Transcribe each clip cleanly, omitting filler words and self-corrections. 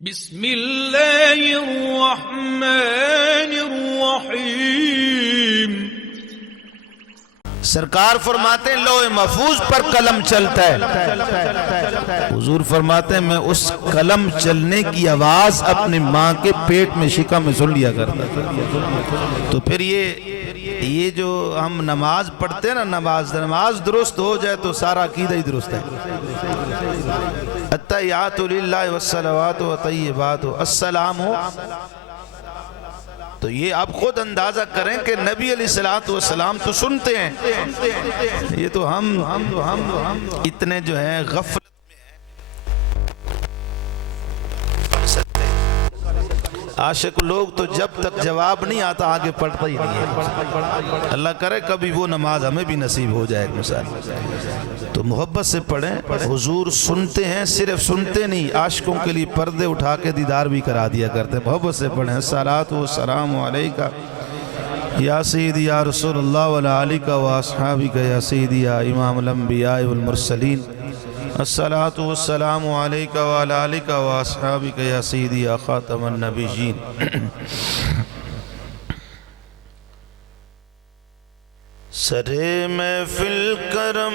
بسم اللہ الرحمن الرحیم۔ سرکار فرماتے ہیں لوح محفوظ پر قلم چلتا ہے، حضور فرماتے ہیں میں اس قلم چلنے کی آواز اپنی ماں کے پیٹ میں شکم میں سن لیا کرتا تھا۔ تو پھر یہ جو ہم نماز پڑھتے ہیں نا، نماز درست ہو جائے تو سارا عقیدہ ہی درست ہے۔ التحیات للہ والصلوات والطیبات السلام ہو، تو یہ آپ خود اندازہ کریں کہ نبی علیہ السلام تو سنتے ہیں، یہ تو ہم اتنے جو ہیں غفلت میں ہیں، عاشق لوگ تو جب تک جواب نہیں آتا آگے پڑھتا ہی نہیں ہے۔ اللہ کرے کبھی وہ نماز ہمیں بھی نصیب ہو جائے مثال۔ تو محبت سے پڑھیں، حضور سنتے ہیں، صرف سنتے نہیں، عاشقوں کے لیے پردے اٹھا کے دیدار بھی کرا دیا کرتے ہیں۔ محبت سے پڑھیں، الصلاۃ والسلام علیکہ یا سیدی یا رسول اللہ وعلی آلکہ و اصحابکہ یا سیدی یا امام الانبیاء والمرسلین، الصلاۃ والسلام علیکہ وعلی آلکہ و اصحابکہ یا سیدی یا خاتم النبیین۔ سرے محفل کرم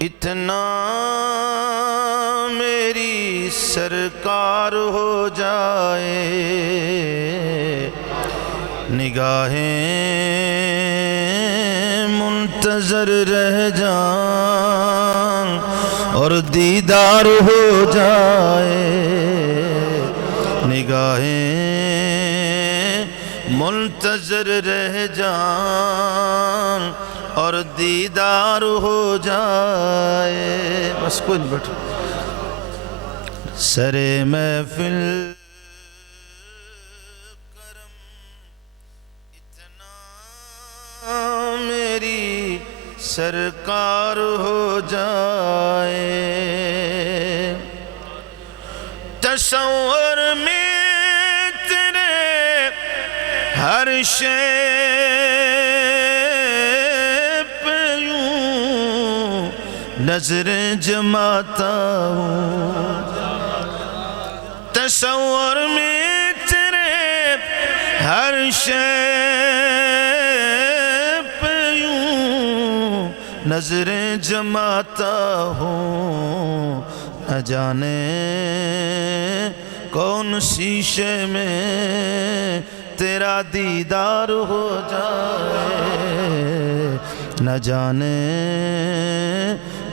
اتنا میری سرکار ہو جائے، نگاہیں منتظر رہ جائیں اور دیدار ہو جائے، نگاہیں منتظر رہ جان اور دیدار ہو جائے۔ بس کوئی نہیں بیٹھو۔ سرے محفل کرم اتنا میری سرکار ہو جائے، تصور میں ہر شے پہ یوں نظریں جماتا ہوں، تصور میں تیرے ہر شے پہ یوں نظریں جماتا ہوں، نہ جانے کون شیشے میں تیرا دیدار ہو جائے، نہ جانے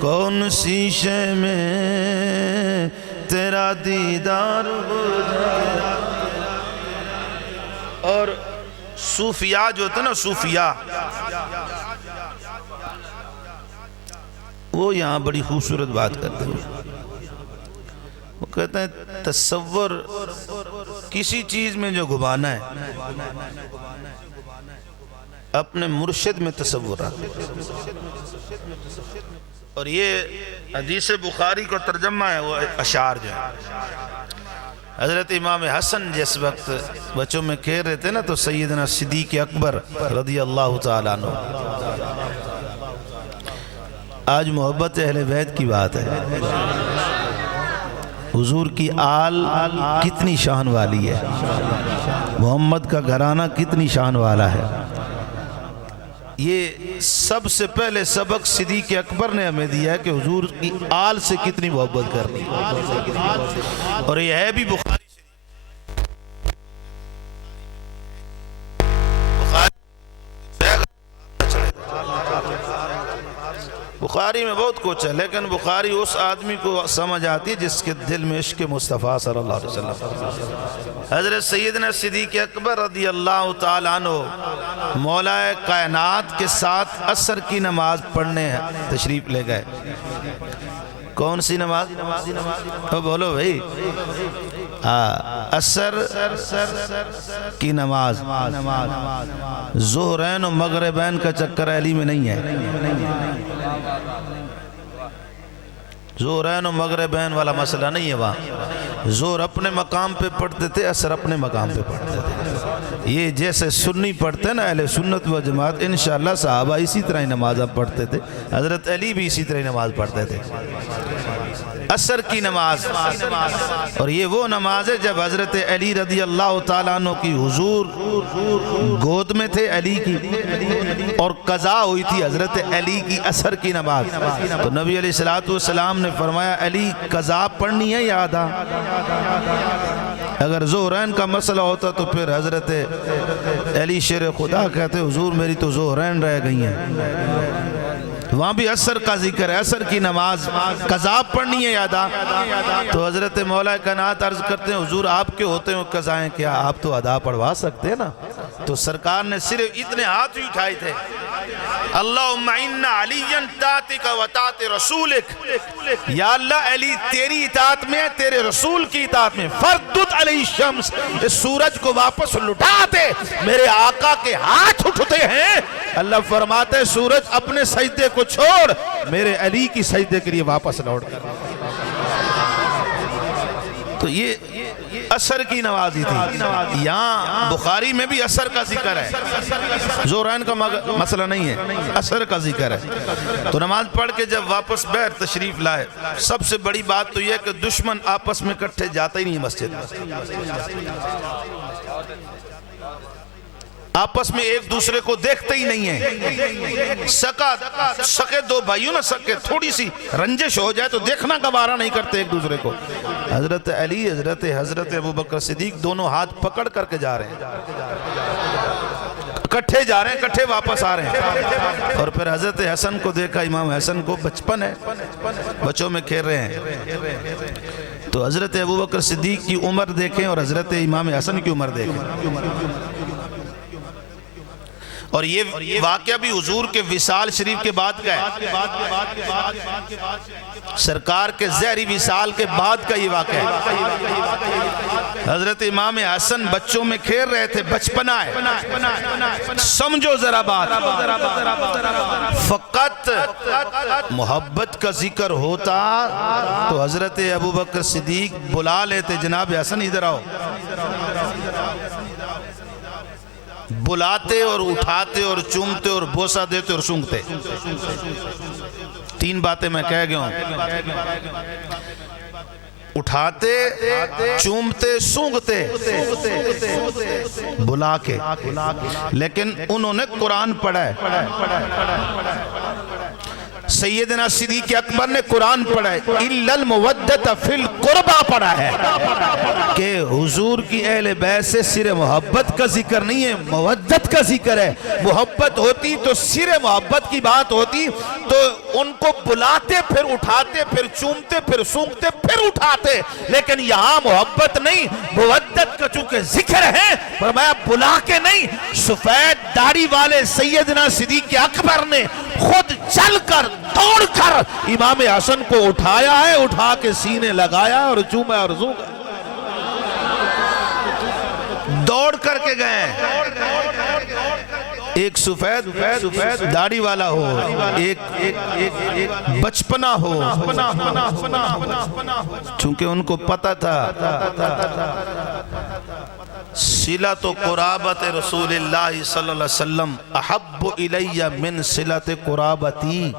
کون شیشے میں تیرا دیدار ہو جائے۔ اور صوفیاء جو ہوتا ہے نا، صوفیاء وہ یہاں بڑی خوبصورت بات کرتے ہیں۔ وہ کہتے ہیں تصور کسی چیز میں جو گھمانا ہے، اپنے مرشد میں تصور آتا ہے۔ اور یہ حدیث بخاری کا ترجمہ ہے، وہ اشعار جو ہے۔ حضرت امام حسن جس وقت بچوں میں کہہ رہے تھے نا، تو سیدنا صدیق اکبر رضی اللہ تعالیٰ عنہ، آج محبت اہل بیت کی بات ہے، حضور کی آل کتنی شان والی ہے، محمد کا گھرانہ کتنی شان والا ہے۔ یہ سب سے پہلے سبق صدیق اکبر نے ہمیں دیا ہے کہ حضور کی آل سے کتنی محبت کرنی، اور یہ ہے بھی بخاری بخاری میں بہت کچھ ہے، لیکن بخاری اس آدمی کو سمجھ آتی ہے جس کے دل میں عشق مصطفیٰ صلی اللہ علیہ وسلم۔ حضرت سیدنا صدیق اکبر رضی اللہ تعالیٰ عنہ مولا کائنات کے ساتھ عصر کی نماز پڑھنے تشریف لے گئے۔ کون سی نماز؟ بولو بھائی، عصر کی نماز، ظہرین و مغربین کا چکر علی میں نہیں ہے، ظہرین و مغربین والا مسئلہ نہیں ہے وہاں۔ ظہر اپنے مقام پہ پڑھتے تھے، عصر اپنے مقام پہ پڑھتے تھے۔ یہ جیسے سنی پڑھتے ہیں نا اہل سنت و جماعت، انشاءاللہ صحابہ اسی طرح ہی نماز پڑھتے تھے، حضرت علی بھی اسی طرح ہی نماز پڑھتے تھے۔ عصر کی نماز، اور یہ وہ نماز ہے جب حضرت علی رضی اللہ تعالیٰ عنہ کی حضور گود میں تھے علی کی، اور قضا ہوئی تھی حضرت علی کی عصر کی نماز. تو نبی علیہ السلام نے فرمایا علی قضا پڑھنی ہے یا ادا؟ اگر ظہرین کا مسئلہ ہوتا تو پھر حضرت علی شیر خدا کہتے حضور میری تو ظہرین رہ گئی ہیں. وہاں بھی عصر کا ذکر ہے، عصر کی نماز قضا پڑھنی ہے یا ادا؟ تو حضرت مولا کائنات عرض کرتے ہیں حضور آپ کے ہوتے ہیں قضائیں کیا آپ تو ادا پڑھوا سکتے ہیں نا؟ تو سرکار نے صرف اتنے ہاتھ ہی اٹھائے تھے، اللہم انا علیاً طاعتک و طاعت رسولک، یا اللہ علی تیری اطاعت میں ہے، تیرے رسول کی اطاعت میں. فردد علیہ الشمس، اس سورج کو واپس لٹا دے. میرے آقا کے ہاتھ اٹھتے ہیں، اللہ فرماتے ہیں سورج اپنے سجدے کو چھوڑ، میرے علی کی سجدے کے لیے واپس لوٹ کر. تو یہ عصر کی نماز ہی تھی. یہاں بخاری میں بھی عصر کا ذکر ہے، ظہرین کا مسئلہ نہیں ہے، عصر کا ذکر ہے. تو نماز پڑھ کے جب واپس بہر تشریف لائے، سب سے بڑی بات تو یہ کہ دشمن آپس میں کٹھے جاتا ہی نہیں مسجد میں، آپس میں ایک دوسرے کو دیکھتے ہی نہیں ہیں. سکے دو بھائیوں نہ سکے تھوڑی سی رنجش ہو جائے تو دیکھنا گوارا نہیں کرتے ایک دوسرے کو. حضرت علی حضرت ابوبکر صدیق دونوں ہاتھ پکڑ کر کے جا رہے ہیں، کٹھے جا رہے ہیں، کٹھے واپس آ رہے ہیں. اور پھر حضرت حسن کو دیکھا، امام حسن کو بچپن ہے، بچوں میں کھیل رہے ہیں. تو حضرت ابوبکر صدیق کی عمر دیکھیں اور حضرت امام حسن کی عمر دیکھیں. اور یہ واقعہ بھی حضور کے وصال شریف کے بعد کا ہے، سرکار کے زہری وصال کے بعد کا یہ واقعہ ہے. حضرت امام حسن بچوں میں کھیل رہے تھے، بچپنا ہے. سمجھو ذرا بات، فقط محبت کا ذکر ہوتا تو حضرت ابوبکر صدیق بلا لیتے جناب حسن ادھر آؤ، بلاتے اور اٹھاتے اور چومتے اور بوسہ دیتے اور سونگتے. تین باتیں میں کہہ گیا ہوں، اٹھاتے، چومتے، سونگتے، بلا کے. لیکن انہوں نے قرآن پڑھا ہے، سیدنا صدیق اکبر نے قرآن پڑھا ہے، اِلَّا الْمُوَدَّةَ فِي الْقُرْبَى پڑھا ہے کہ حضور کی اہل بیت سے صرف محبت کا ذکر نہیں ہے، مودت کا ذکر ہے. محبت ہوتی تو صرف محبت کی بات ہوتی تو ان کو بلاتے، پھر اٹھاتے، پھر چومتے، پھر سونگتے، پھر اٹھاتے. لیکن یہاں محبت نہیں، مودت کا چونکہ ذکر ہے، فرمایا بلا کے نہیں. سفید داڑھی والے سیدنا صدیق اکبر نے خود چل کر دوڑ کر امام حسن کو اٹھایا ہے، اٹھا کے سینے لگایا اور چوما اور سونگا. دوڑ کر کے گئے. ایک سفید داڑھی والا ہو، ایک بچپنا ہو، چونکہ ان کو پتا تھا صلۃ قرابت رسول اللہ صلی اللہ علیہ وسلم احب الی من صلۃ قرابتی.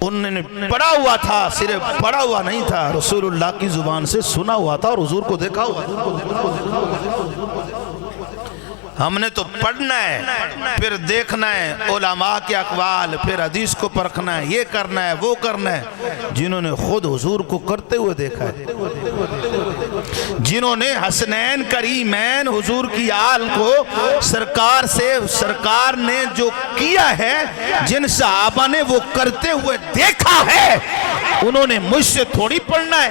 انہوں نے پڑھا ہوا تھا، صرف پڑھا ہوا نہیں تھا، رسول اللہ کی زبان سے سنا ہوا تھا اور حضور کو دیکھا ہوا. ہم نے تو پڑھنا ہے، پھر دیکھنا ہے علماء کے اقوال، پھر حدیث کو پرکھنا ہے، یہ کرنا ہے وہ کرنا ہے. جنہوں نے خود حضور کو کرتے ہوئے دیکھا ہے، جنہوں نے حسنین کریمین حضور کی آل کو سرکار سے، سرکار نے جو کیا ہے، جن صحابہ نے وہ کرتے ہوئے دیکھا ہے، انہوں نے مجھ سے تھوڑی پڑھنا ہے،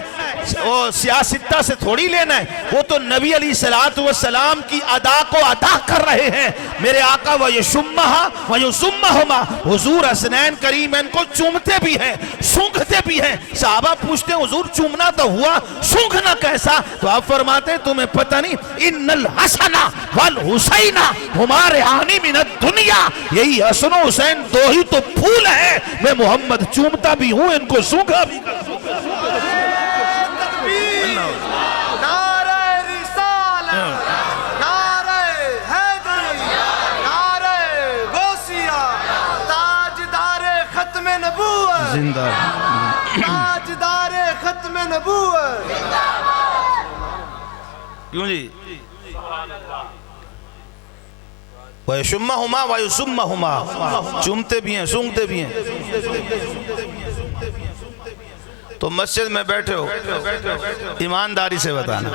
وہ سیاستہ سے تھوڑی لینا ہے. وہ تو نبی علیہ السلام کی ادا کو ادا کر رہے ہیں. میرے آقا وَيَشُمَّهَا وَيُسُمَّهُمَا، حضور حسنین کریمین کو چومتے بھی ہیں، سونگھتے بھی ہیں. صحابہ پوچھتے ہیں حضور چومنا تو ہوا، سونگھنا کیسا؟ تو آپ فرماتے ہیں تمہیں پتہ نہیں، اِنَّ الْحَسَنَ وَالْحُسَيْنَ هُمَا رِحَانِ مِنَ الدُّنْيَا، یہی حسن و حسین دو ہی تو پھول ہیں، میں محمد چومتا بھی ہوں، ان کو سونگھا بھی زندہ تاجدار ختم نبوت. کیوں جی وَيَشُمَّهُمَا وَيُسُمَّهُمَا چومتے بھی ہیں سونگتے بھی ہیں. تو مسجد میں بیٹھے ہو ایمانداری سے بتانا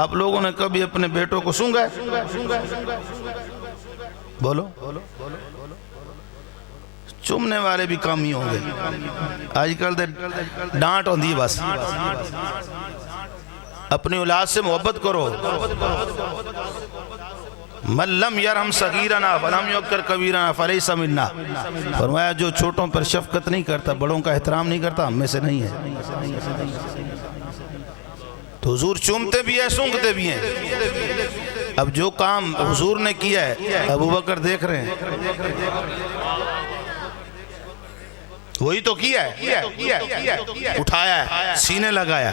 آپ لوگوں نے کبھی اپنے بیٹوں کو سونگا ہے؟ بولو چومنے والے بھی کم ہی ہوں گے آج کل دے ڈانٹ ہوندی ہے بس. اپنی اولاد سے محبت کرو. من لم یرحم صغیرنا ولم یوقر کبیرنا فلیس منا. فرمایا جو چھوٹوں پر شفقت نہیں کرتا بڑوں کا احترام نہیں کرتا ہم میں سے نہیں ہے. تو حضور چومتے بھی ہیں سونگتے بھی ہیں. اب جو کام حضور نے کیا ہے ابو بکر دیکھ رہے ہیں وہی تو کیا ہے. اٹھایا ہے سینے لگایا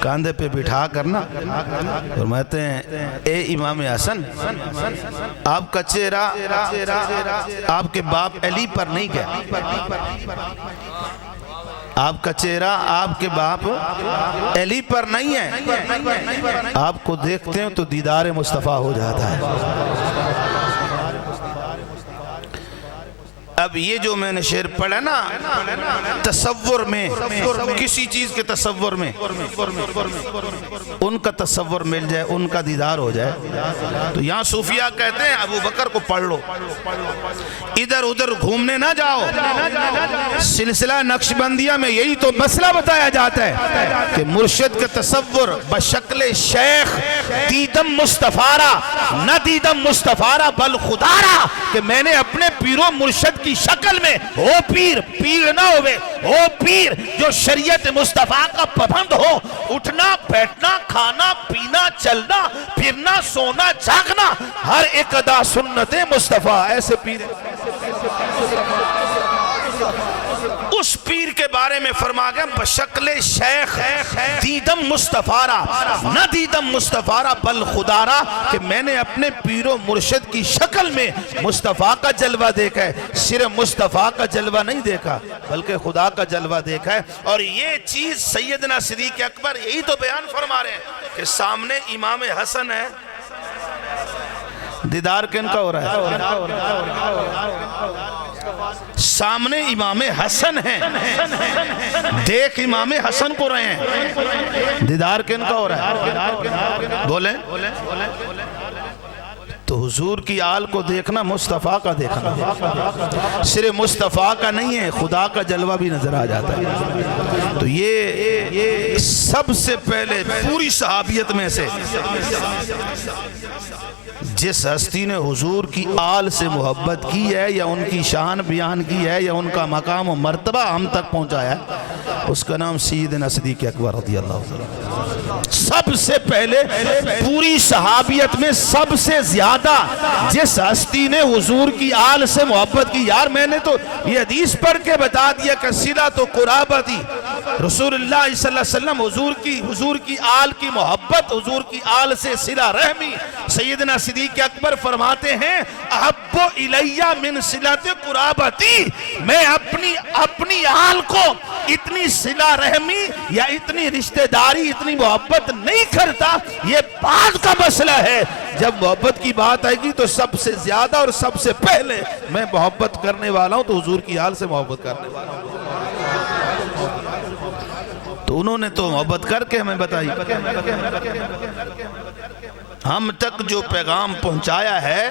کاندھے پہ بٹھا کرنا فرماتے ہیں اے امام حسن آپ کا چہرہ آپ کے باپ علی پر نہیں گیا. آپ کا چہرہ آپ کے باپ علی پر نہیں ہے. آپ کو دیکھتے ہیں تو دیدار مصطفیٰ ہو جاتا ہے. اب یہ جو میں نے شعر پڑھا نا تصور میں کسی چیز کے تصور میں ان کا تصور مل جائے ان کا دیدار ہو جائے تو یہاں صوفیاء کہتے ہیں ابو بکر کو پڑھ لو ادھر ادھر گھومنے نہ جاؤ. سلسلہ نقشبندیہ میں یہی تو مسئلہ بتایا جاتا ہے کہ مرشد کا تصور بشکل شیخ دیدم مصطفیٰ نہ دیدم مصطفیٰ بل خدارا کہ میں نے اپنے پیرو مرشد کی شکل میں او پیر پیر نہ ہوئے او پیر جو شریعت مصطفیٰ کا پابند ہو. اٹھنا بیٹھنا کھانا پینا چلنا پھرنا سونا جاگنا ہر ایک ادا سنت مصطفیٰ. ایسے پیر اس پیر کے بارے میں فرما گیا بشکل شیخ دیدم مصطفیٰ نہ دیدم مصطفیٰ بل خدارا کہ میں نے اپنے پیر و مرشد کی شکل میں مصطفیٰ کا جلوہ دیکھا ہے. صرف مصطفیٰ کا جلوہ نہیں دیکھا بلکہ خدا کا جلوہ دیکھا ہے. اور یہ چیز سیدنا صدیق اکبر یہی تو بیان فرما رہے ہیں کہ سامنے امام حسن ہے دیدار کن کا ہو رہا ہے سامنے امام حسن ہیں دیکھ امام حسن کو رہے ہیں دیدار کن کا ہو رہا ہے بولیں. تو حضور کی آل کو دیکھنا مصطفیٰ کا دیکھنا صرف مصطفیٰ کا نہیں ہے خدا کا جلوہ بھی نظر آ جاتا ہے. تو یہ سب سے پہلے پوری صحابیت میں سے جس ہستی نے حضور کی آل سے محبت کی ہے یا ان کی شان بیان کی ہے یا ان کا مقام و مرتبہ ہم تک پہنچایا ہے اس کا نام سیدنا صدیق اکبر رضی اللہ عنہ. سب سے پہلے پوری صحابیت میں سب سے زیادہ جس ہستی نے حضور کی آل سے محبت کی. یار میں نے تو یہ حدیث پڑھ کے بتا دیا کہ صلۃ و قرابتی رسول اللہ صلی اللہ علیہ وسلم حضور کی آل کی محبت حضور کی آل سے صلہ رحمی. سیدنا صدیق اکبر فرماتے ہیں احب الیہ من صلۃ قرابتی میں اپنی آل کو اتنی صلہ رحمی یا اتنی رشتہ داری اتنی محبت نہیں کرتا. یہ بعد کا مسئلہ ہے. جب محبت کی بات آئے گی تو سب سے زیادہ اور سب سے پہلے میں محبت کرنے والا ہوں تو حضور کی آل سے محبت کرنے والا ہوں. تو انہوں نے تو محبت کر کے ہمیں بتائی ہم تک جو پیغام پہنچایا ہے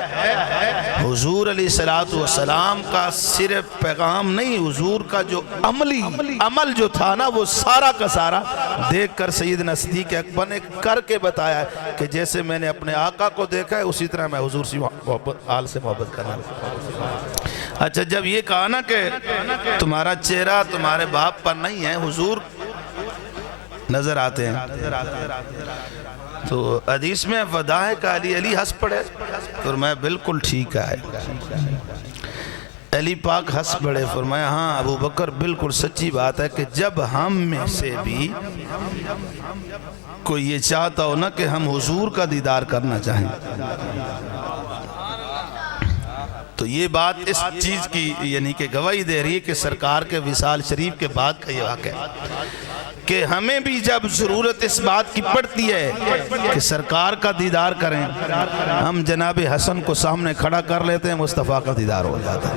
حضور علیہ السلام کا صرف پیغام نہیں حضور کا جو عمل جو تھا نا وہ سارا کا سارا دیکھ کر سیدنا صدیق اکبر نے کر کے بتایا ہے کہ جیسے میں نے اپنے آقا کو دیکھا ہے اسی طرح میں حضور سے محبت آل سے محبت کرنا. اچھا جب یہ کہا نا کہ تمہارا چہرہ تمہارے باپ پر نہیں ہے حضور نظر آتے ہیں تو حدیث میں وداع کا علی ہنس پڑے فرمایا بالکل ٹھیک ہے. علی پاک ہنس پڑے فرمایا ہاں ابو بکر بالکل سچی بات ہے کہ جب ہم میں سے بھی کوئی یہ چاہتا ہو نا کہ ہم حضور کا دیدار کرنا چاہیں تو یہ بات اس چیز کی یعنی کہ گواہی دے رہی ہے کہ سرکار کے وصال شریف کے بعد کا یہ واقعہ کہ ہمیں بھی جب ضرورت اس بات کی پڑتی ہے کہ سرکار کا دیدار کریں، ہم جناب حسن کو سامنے کھڑا کر لیتے ہیں، مصطفیٰ کا دیدار ہو جاتا ہے۔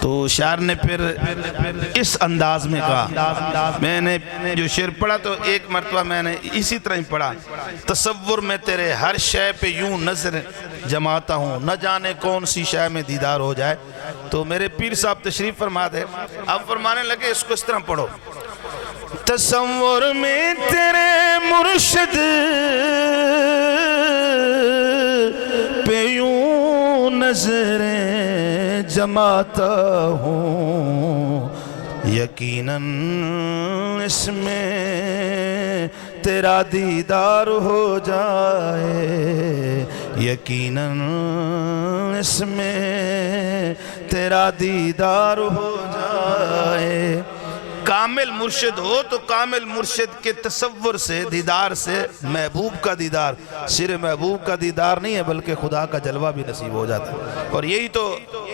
تو شاعر نے پھر اس انداز میں کہا، میں نے جو شعر پڑھا تو ایک مرتبہ میں نے اسی طرح ہی پڑھا، تصور میں تیرے ہر شے پہ یوں نظر جماتا ہوں، نہ جانے کون سی شے میں دیدار ہو جائے۔ تو میرے پیر صاحب تشریف فرما دے، اب فرمانے لگے اس کو اس طرح پڑھو، تصور میں تیرے مرشد پہ یوں نظریں جماتا ہوں، یقیناً اس میں تیرا دیدار ہو جائے، یقیناً اس میں تیرا دیدار ہو جائے۔ کامل مرشد ہو تو کامل مرشد کے تصور سے، دیدار سے محبوب کا دیدار صرف محبوب کا دیدار نہیں ہے بلکہ خدا کا جلوہ بھی نصیب ہو جاتا ہے۔ اور یہی تو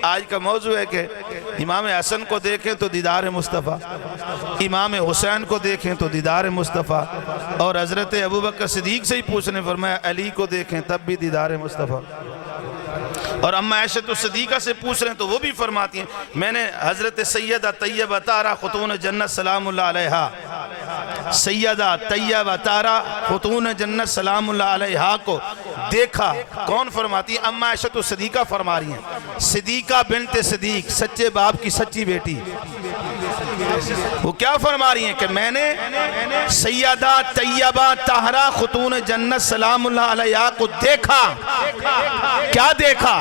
آج کا موضوع ہے کہ امام حسن کو دیکھیں تو دیدار مصطفیٰ، امام حسین کو دیکھیں تو دیدار مصطفیٰ، اور حضرت ابوبکر صدیق سے ہی پوچھنے فرمایا علی کو دیکھیں تب بھی دیدار مصطفیٰ، اور اما عائشہ صدیقہ سے پوچھ رہے ہیں تو وہ بھی فرماتی ہیں میں نے حضرت سیدہ طیبہ طاہرہ خاتون جنت سلام اللہ علیہا، سیدہ طیبہ طاہرہ خاتون جنت سلام اللہ علیہا کو دیکھا۔ کون فرماتی ہیں؟ اما عائشہ صدیقہ فرما رہی ہیں، صدیقہ بنت صدیق، سچے باپ کی سچی بیٹی، وہ کیا فرما رہی ہیں کہ میں نے سیدہ طیبہ طاہرہ خاتون جنت سلام اللہ علیہا کو دیکھا۔ کیا دیکھا؟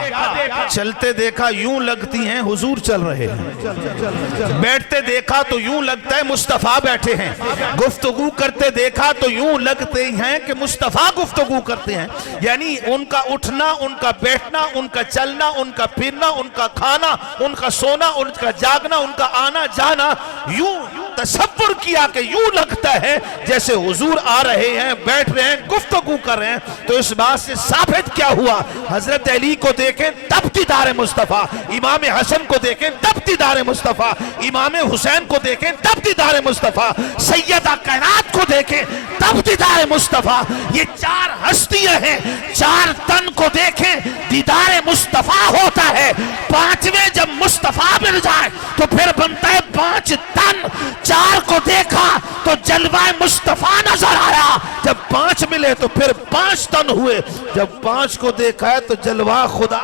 چلتے دیکھا یوں لگتی ہیں حضور چل رہے ہیں، بیٹھتے دیکھا تو یوں لگتا ہے مصطفیٰ بیٹھے ہیں، گفتگو کرتے دیکھا تو یوں لگتے ہیں کہ مصطفیٰ گفتگو کرتے ہیں۔ یعنی ان کا اٹھنا، ان کا بیٹھنا، ان کا چلنا، ان کا پھرنا، ان کا کھانا، ان کا سونا، ان کا جاگنا، ان کا آنا جانا، یوں تصور کیا کہ یوں لگتا ہے جیسے حضور آ رہے ہیں، بیٹھ رہے ہیں، گفتگو کر رہے ہیں۔ تو اس بات سے ثابت کیا ہوا؟ حضرت علی کو دیکھیں تب دیدار مصطفیٰ، امام حسن کو دیکھیں تب دیدار مصطفیٰ، امام حسین کو دیکھیں تب دیدار مصطفیٰ، سیدہ کائنات کو دیکھیں تب دیدار مصطفیٰ۔ یہ چار ہستیاں ہیں، چار تن کو دیکھیں دیدار مصطفیٰ ہوتا ہے۔ پانچویں جب مصطفیٰ مل جائے تو پھر بنتا ہے پانچ تن۔ چار کو دیکھا تو جلوہ مصطفیٰ نظر آیا، جب پانچ ملے تو پھر پانچ تن ہوئے، جب پانچ کو دیکھا ہے تو جلوہ خدا۔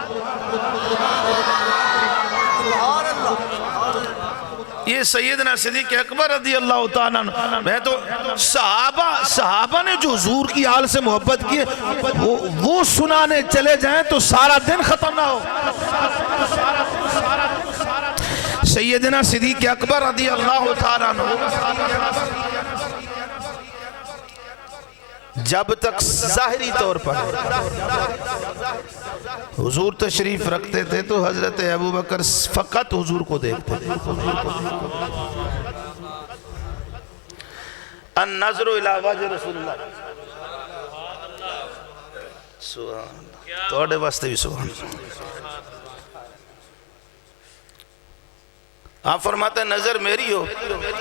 یہ سیدنا صدیق اکبر رضی اللہ تعالیٰ عنہ، میں تو صحابہ نے جو حضور کی آل سے محبت کی وہ سنانے چلے جائیں تو سارا دن ختم نہ ہو۔ سیدنا صدیق اکبر رضی اللہ تعالیٰ عنہ جب تک ظاہری طور پر حضور تشریف رکھتے تھے تو حضرت ابوبکر فقط حضور کو دیکھتے تھے۔ النظر الی وجہ رسول اللہ، سبحان اللہ، توڑے واسطے بھی سبحان اللہ۔ آپ فرماتے ہیں نظر میری ہو،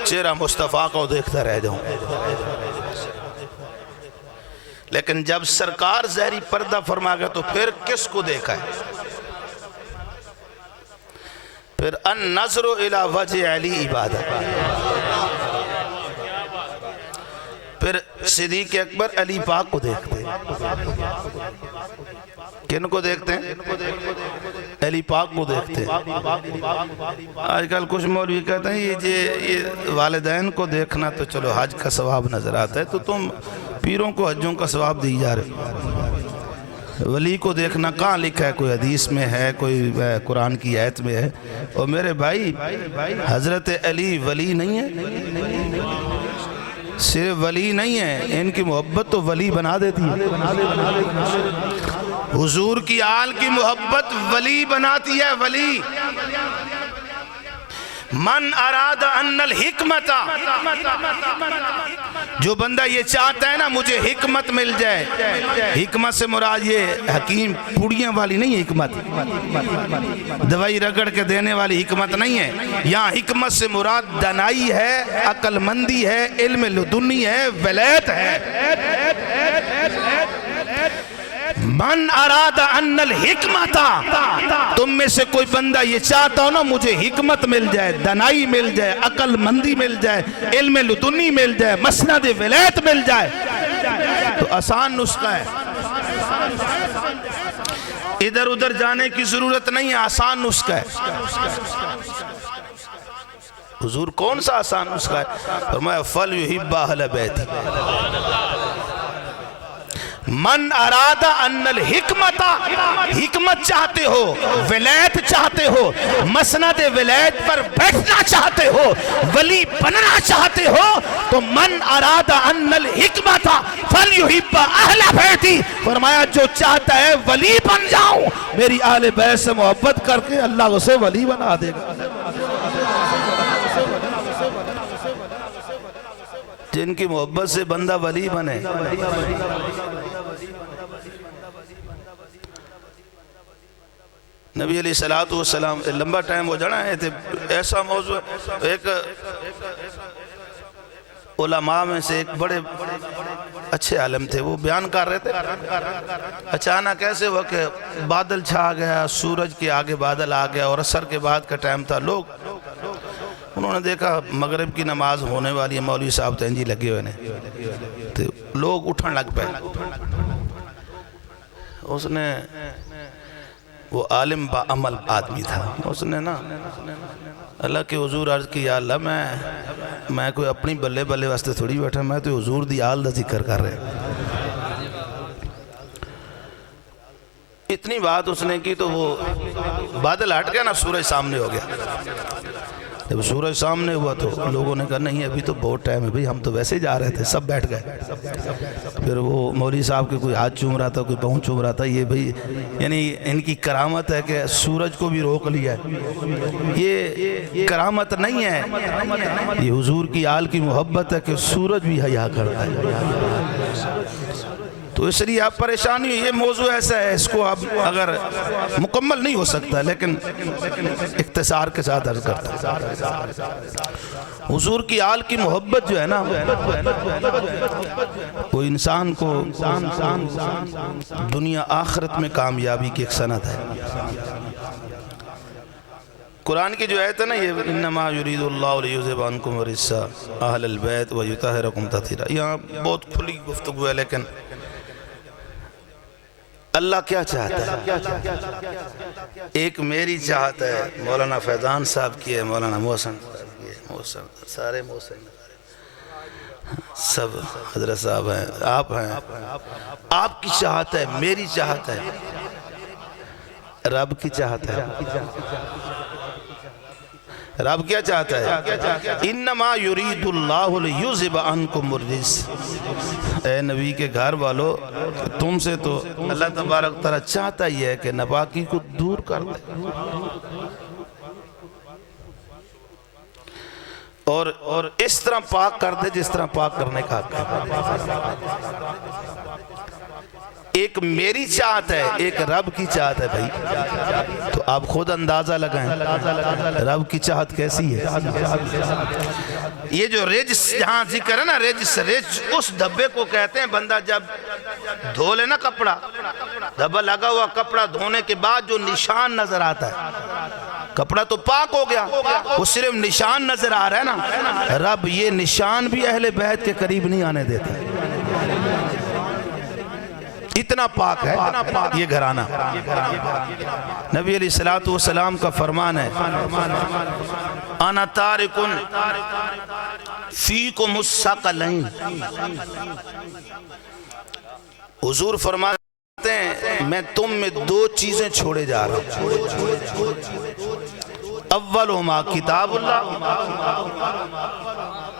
چہرہ مصطفیٰ کو دیکھتا رہ جاؤں۔ لیکن جب سرکار ظاہری پردہ فرما گیا تو پھر کس کو دیکھا ہے؟ پھر النظر الی وجہ علی عبادت۔ پھر صدیق اکبر علی پاک کو دیکھتے ہیں۔ کن کو دیکھتے ہیں؟ علی پاک کو دیکھتے ہیں۔ آج کل کچھ مولوی کہتے ہیں یہ والدین کو دیکھنا تو چلو حج کا ثواب نظر آتا ہے، تو تم پیروں کو حجوں کا ثواب دی جا رہے۔ ولی کو دیکھنا کہاں لکھا ہے؟ کوئی حدیث میں ہے، کوئی قرآن کی آیت میں ہے؟ اور میرے بھائی، حضرت علی ولی نہیں ہے، صرف ولی نہیں ہے، ان کی محبت تو ولی بنا دیتی ہے۔ حضور کی آل کی محبت ولی بناتی ہے، ولی۔ من اراد ان الحکمت، جو بندہ یہ چاہتا ہے نا مجھے حکمت مل جائے، حکمت سے مراد یہ حکیم پوڑیاں والی نہیں ہے، حکمت دوائی رگڑ کے دینے والی حکمت نہیں ہے، یہاں حکمت سے مراد دانائی ہے، عقل مندی ہے، علم لدنی ہے، ولایت ہے۔ من اراد ان الحکمت، تم میں سے کوئی بندہ یہ چاہتا ہو نا مجھے حکمت مل جائے، دانائی مل جائے، عقل مندی مل جائے، علم لدنی مل جائے، مسند ولایت مل جائے، تو آسان نسخہ ہے، ادھر ادھر جانے کی ضرورت نہیں ہے، آسان نسخہ ہے۔ حضور کون سا آسان نسخہ ہے؟ فرمایا فَلْيُحِبَّ أَهْلَ بَيْتِهِ، من اراد ان الحکمت، حکمت چاہتے ہو، ولایت چاہتے ہو، مسند ولایت پر بیٹھنا چاہتے ہو، ولی بننا چاہتے ہو، تو من اراد ان الحکمت فلیحب اہل بیتی، فرمایا جو چاہتا ہے ولی بن جاؤں، میری اہل بیت سے محبت کر کے اللہ اسے ولی بنا دے گا۔ جن کی محبت سے بندہ ولی بنے، نبی علیہ السلام لمبا ٹائم ہو جانا ہے تھے، ایسا موضوع، ایک علماء میں سے ایک بڑے اچھے عالم تھے، وہ بیان کر رہے تھے، اچانک ایسے ہوا کہ بادل چھا گیا، سورج کے آگے بادل آ گیا اور عصر کے بعد کا ٹائم تھا، لوگ انہوں نے دیکھا مغرب کی نماز ہونے والی ہے، مولوی صاحب تینجی لگے ہوئے نے، تو لوگ اٹھن لگ پہ، اس نے، وہ عالم با عمل آدمی تھا، اس نے نا اللہ کے حضور عرض کی، یا اللہ میں کوئی اپنی بلے بلے واسطے تھوڑی بیٹھا، میں تو حضور دی آل دا ذکر کر رہے، اتنی بات اس نے کی تو وہ بادل ہٹ گیا نا، سورج سامنے ہو گیا، جب سورج سامنے ہوا تو لوگوں نے کہا نہیں ابھی تو بہت ٹائم ہے بھئی، ہم تو ویسے جا رہے تھے، سب بیٹھ گئے، پھر وہ مولوی صاحب کے کوئی ہاتھ چوم رہا تھا، کوئی پاؤں چوم رہا تھا، یہ بھئی یعنی ان کی کرامت ہے کہ سورج کو بھی روک لیا ہے، یہ کرامت نہیں ہے، یہ حضور کی آل کی محبت ہے کہ سورج بھی حیا کرتا ہے، تو اس لیے آپ پریشانی، یہ موضوع ایسا ہے، اس کو آپ اگر مکمل نہیں ہو سکتا لیکن اختصار کے ساتھ عرض کرتا ہوں، حضور کی آل کی محبت جو ہے نا، وہ انسان کو دنیا آخرت میں کامیابی کی ایک سند ہے۔ قرآن کی جو آیت ہے نا، یہ انما یرید اللہ لیذھب عنکم الرجس اہل البیت ویطہرکم تطہیرا، یہاں بہت کھلی گفتگو ہے، لیکن اللہ کیا چاہتا ہے؟ ایک میری چاہت ہے، مولانا فیضان صاحب کی ہے، مولانا محسن صاحب کی ہے، سارے محسن سب حضرت صاحب ہیں، آپ ہیں، آپ کی چاہت ہے، میری چاہت ہے، رب کی چاہت ہے، رب کیا چاہتا ہے؟ انما یرید اللہ لیذھب عنکم الرجس، اے نبی کے گھر والو، تم سے تو اللہ تبارک تعالیٰ چاہتا ہی ہے کہ ناپاکی کو دور کر دے، اور اس طرح پاک کر دے جس طرح پاک کرنے کا حق ہے۔ ایک میری چاہت ہے، ایک رب کی چاہت ہے بھائی، تو آپ خود اندازہ لگائیں رب کی چاہت کیسی ہے۔ یہ جو رجس جہاں ذکر ہے نا، رجس اس دھبے کو کہتے ہیں، بندہ جب دھو لے نا کپڑا، دھبا لگا ہوا کپڑا دھونے کے بعد جو نشان نظر آتا ہے، کپڑا تو پاک ہو گیا، وہ صرف نشان نظر آ رہا ہے نا، رب یہ نشان بھی اہل بیت کے قریب نہیں آنے دیتا، اتنا پاک ہے یہ گھرانہ۔ نبی علیہ السلام کا فرمان ہے، انا تارکن فیکم الثقلین، حضور فرماتے ہیں میں تم میں دو چیزیں چھوڑے جا رہا ہوں، اولہما کتاب اللہ،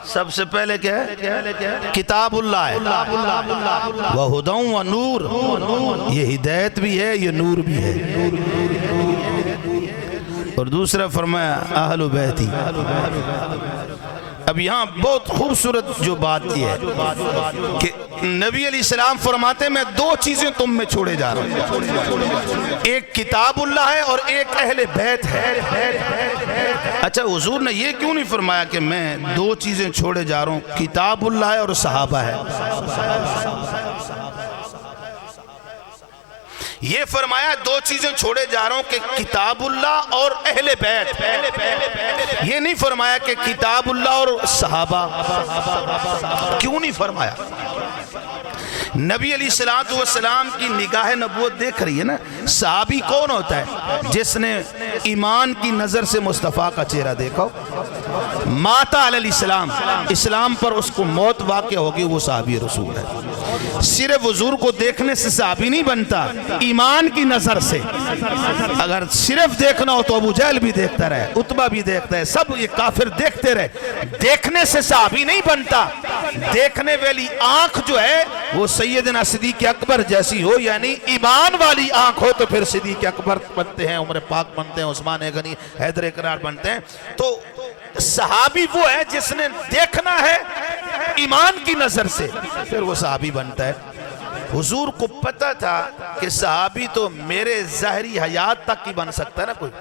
سب سے پہلے کیا ہے؟ کتاب اللہ ہے، وَہُدًى وَنُور، یہ ہدایت بھی ہے، یہ نور بھی ہے۔ اور دوسرا فرمایا اہل بیتی. اب یہاں بہت خوبصورت جو بات یہ ہے کہ نبی علیہ السلام فرماتے ہیں میں دو چیزیں تم میں چھوڑے جا رہا ہوں, ایک کتاب اللہ ہے اور ایک اہل بیت ہے. اچھا حضور نے یہ کیوں نہیں فرمایا کہ میں دو چیزیں چھوڑے جا رہا ہوں, کتاب اللہ ہے اور صحابہ ہے؟ یہ فرمایا دو چیزیں چھوڑے جا رہا ہوں کہ کتاب اللہ اور اہل بیت. یہ نہیں فرمایا کہ کتاب اللہ اور صحابہ. کیوں نہیں فرمایا؟ نبی علیہ السلام کی نگاہ نبوت دیکھ رہی ہے نا. صحابی کون ہوتا ہے؟ جس نے ایمان کی نظر سے مصطفیٰ کا چہرہ دیکھا, ماتا علیہ السلام, اسلام پر اس کو موت واقع ہوگی, وہ صحابی رسول ہے. صرف حضور کو دیکھنے سے صحابی نہیں بنتا, ایمان کی نظر سے. اگر صرف دیکھنا ہو تو ابو جہل بھی دیکھتا رہے, عتبہ بھی دیکھتا ہے, سب یہ کافر دیکھتے رہے. دیکھنے سے صحابی نہیں بنتا. دیکھنے والی آنکھ جو ہے وہ سیدنا صدیق اکبر جیسی ہو, یعنی ایمان والی آنکھ ہو, تو پھر صدیق اکبر بنتے ہیں, عمر پاک بنتے ہیں, عثمان غنی, حیدر اقرار بنتے ہیں. تو صحابی وہ ہے جس نے دیکھنا ہے ایمان کی نظر سے, پھر وہ صحابی بنتا ہے. حضور کو پتا تھا کہ صحابی تو میرے ظاہری حیات تک ہی بن سکتا ہے نا کوئی,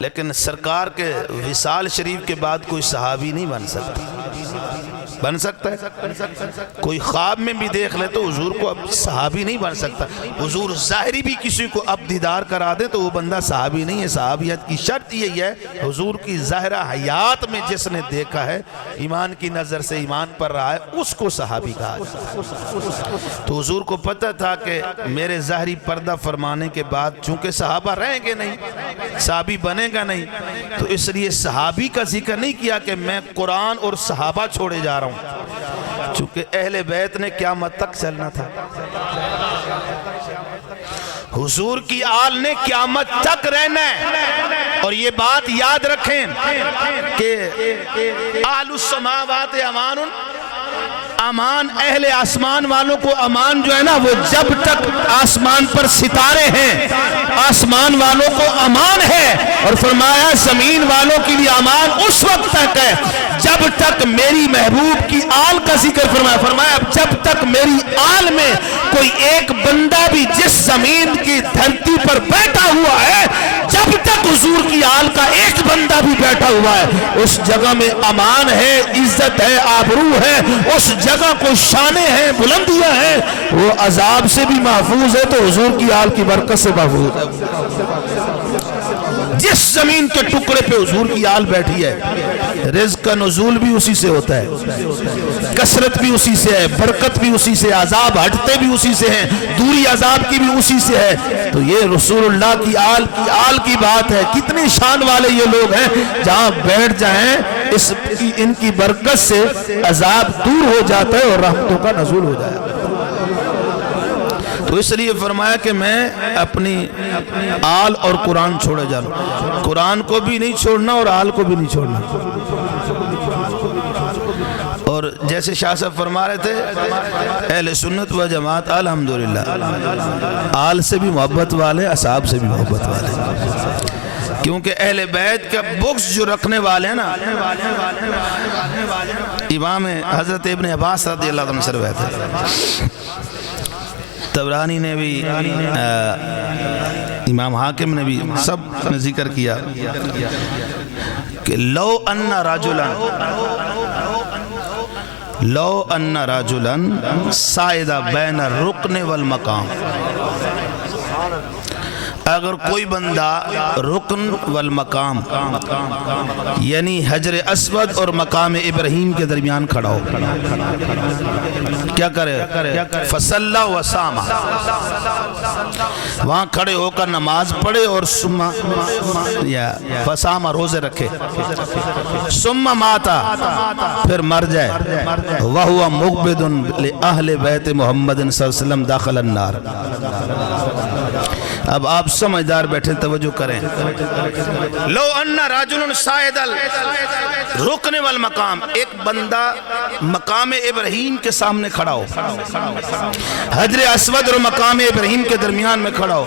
لیکن سرکار کے وصال شریف کے بعد کوئی صحابی نہیں بن سکتا. بن سکتا ہے کوئی خواب میں بھی دیکھ لے تو حضور کو اب صحابی نہیں بن سکتا. حضور ظاہری بھی کسی کو اب دیدار کرا دے تو وہ بندہ صحابی نہیں ہے. صحابیت کی شرط یہی ہے حضور کی ظاہرہ حیات میں جس نے دیکھا ہے, ایمان کی نظر سے ایمان پر رہا ہے, اس کو صحابی کہا جاتا ہے. تو حضور کو پتہ تھا کہ میرے ظاہری پردہ فرمانے کے بعد چونکہ صحابہ رہیں گے نہیں, صحابی بنے گا نہیں, تو اس لیے صحابی کا ذکر نہیں کیا کہ میں قرآن اور صحابہ چھوڑے جا رہا ہوں, چونکہ اہل بیت نے قیامت تک چلنا تھا. حضور کی آل نے قیامت تک رہنا ہے. اور یہ بات یاد رکھیں کہ آل السماوات امان, امان اہل آسمان والوں کو امان جو ہے نا, وہ جب تک آسمان پر ستارے ہیں آسمان والوں کو امان ہے. اور فرمایا زمین والوں کے لیے امان اس وقت تک ہے جب تک میری محبوب کی آل کا ذکر. فرمایا جب تک میری آل میں کوئی ایک بندہ بھی جس زمین کی دھرتی پر بیٹھا ہوا ہے, جب تک حضور کی آل کا ایک بندہ بھی بیٹھا ہوا ہے, اس جگہ میں امان ہے, عزت ہے, آبرو ہے, اس جگہ کو شانیں ہیں, بلندیاں ہیں, وہ عذاب سے بھی محفوظ ہے. تو حضور کی آل کی برکت سے محفوظ ہے. جس زمین کے ٹکڑے پہ حضور کی آل بیٹھی ہے, رزق کا نزول بھی اسی سے ہوتا ہے, کثرت بھی اسی سے ہے, برکت بھی اسی سے, عذاب ہٹتے بھی اسی سے ہیں, دوری عذاب کی بھی اسی سے ہے. تو یہ رسول اللہ کی آل کی بات ہے. کتنی شان والے یہ لوگ ہیں, جہاں بیٹھ جائیں ان کی برکت سے عذاب دور ہو جاتا ہے اور رحمتوں کا نزول ہو جائے. تو اس لیے فرمایا کہ میں اپنی آل اور قرآن چھوڑے جا رہا ہوں. قرآن کو بھی نہیں چھوڑنا اور آل کو بھی نہیں چھوڑنا. اور جیسے شاہ صاحب فرما رہے تھے, اہل سنت و جماعت الحمدللہ آل سے بھی محبت والے, اصحاب سے بھی محبت والے. کیونکہ اہل بیت کا بغض جو رکھنے والے ہیں نا, امام حضرت ابن عباس رضی اللہ عنہ سے روایت ہے, طبرانی نے بھی, امام حاکم نے بھی, سب نے ذکر کیا کہ لو ان رجلا صعد بین الرکن والمقام, اگر کوئی بندہ رکن والمقام یعنی حجر اسود اور مقام ابراہیم کے درمیان کھڑا ہو, کیا کرے؟ فصلی وصام, وہاں کھڑے ہو کر نماز پڑھے اور فصام روزے رکھے, ثم ماتا پھر مر جائے, وَهُوَ مُقْبِدٌ لِأَهْلِ بَيْتِ محمد صلی اللہ علیہ وسلم داخل النار. اب آپ سمجھدار بیٹھے, توجہ کریں. لو ان رجل صاعد الرکن والمقام, ایک بندہ مقام ابراہیم کے سامنے کھڑا ہو, حجر اسود اور مقام ابراہیم کے درمیان میں کھڑا ہو,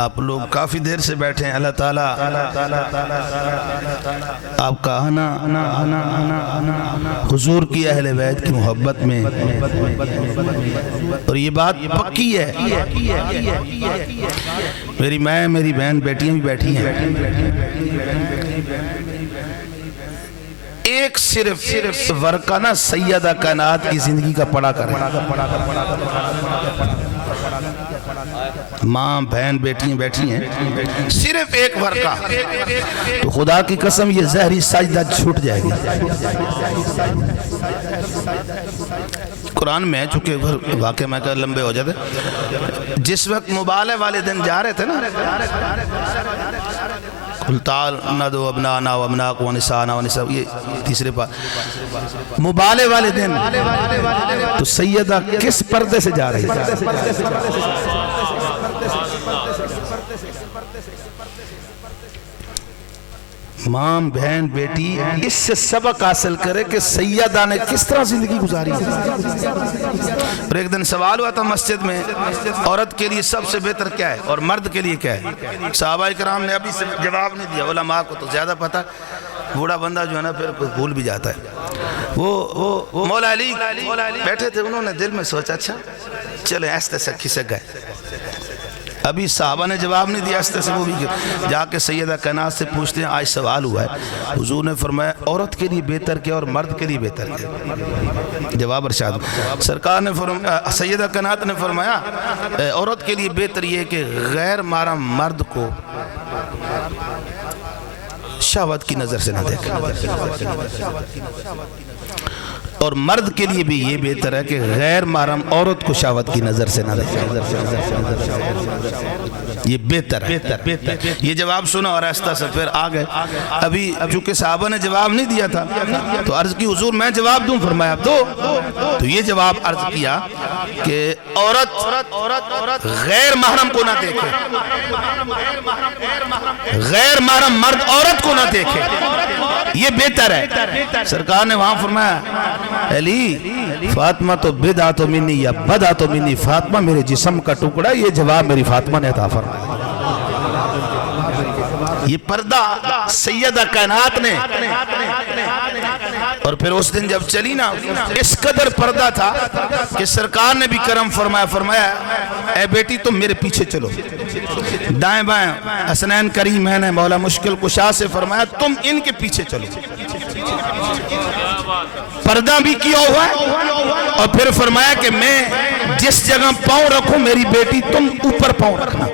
آپ لوگ کافی دیر سے بیٹھے ہیں. اللہ تعالیٰ آپ کا آنا حضور کی اہل بیت کی محبت میں, اور یہ بات پکی ہے, میری ماں میری بہن بیٹیاں بھی بیٹھی ہیں, ایک صرف ورقہ نا سیدہ کائنات کی زندگی کا پڑھا کریں. ماں بہن بیٹیاں بیٹھی ہیں, صرف ایک ورقہ, تو خدا کی قسم یہ زہری سجدہ چھوٹ جائے گی. قرآن میں چونکہ واقعہ میں کہا لمبے ہو جاتے, جس وقت مبالغہ والے دن جا رہے تھے نا, قل تعال ندعو ابناءنا وابناءکم ونساءنا ونساء, یہ تیسرے پاس مبالغہ والے دن, تو سیدہ کس پردے سے جا رہی ہے؟ ماں بہن بیٹی اس سے سبق حاصل کرے کہ سیدہ نے کس طرح زندگی گزاری ہے. اور ایک دن سوال ہوا تھا مسجد میں, عورت کے لیے سب سے بہتر کیا ہے اور مرد کے لیے کیا ہے؟ صحابہ کرام نے ابھی سے جواب نہیں دیا, علماء کو تو زیادہ پتا, بوڑھا بندہ جو ہے نا پھر بھول بھی جاتا ہے. وہ مولا علی بیٹھے تھے, انہوں نے دل میں سوچا اچھا چلے ایسے سے کھسک گئے. ابھی صحابہ نے جواب نہیں دیا, اس طرح سے وہ بھی جا کے سیدہ کائنات سے پوچھتے ہیں آج سوال ہوا ہے, حضور نے فرمایا عورت کے لیے بہتر کیا اور مرد کے لیے بہتر کیا؟ جواب ارشاد سرکار نے فرمایا, سیدہ کائنات نے فرمایا عورت کے لیے بہتر یہ کہ غیر محرم مرد کو شہوت کی نظر سے نہ دیکھے, اور مرد کے لیے بھی یہ بہتر ہے کہ غیر محرم عورت کو شہوت کی نظر سے نہ دیکھے. یہ بہتر ہے. یہ جواب سنا اور آہستہ سے پھر آگئے. ابھی چونکہ صحابہ نے جواب نہیں دیا تھا تو عرض کی حضور میں جواب دوں, فرمایا اب دو. تو یہ جواب عرض کیا کہ عورت غیر محرم کو نہ دیکھے, غیر محرم مرد عورت کو نہ دیکھے, یہ بہتر ہے. سرکار نے وہاں فرمایا علی فاطمہ تو بدعت منی یا بدعت منی, فاطمہ میرے جسم کا ٹکڑا, یہ جواب میری فاطمہ نے عطا فرمایا. یہ پردہ سیدہ کائنات نے, اور پھر اس دن جب چلی نا اس قدر پردہ تھا کہ سرکار نے بھی کرم فرمایا اے بیٹی تم میرے پیچھے چلو. دائیں بائیں حسنین کریمین نے مولا مشکل کشا سے فرمایا تم ان کے پیچھے چلو. پردہ بھی کیا ہوا ہے, اور پھر فرمایا کہ میں جس جگہ پاؤں رکھوں میری بیٹی تم اوپر پاؤں رکھنا,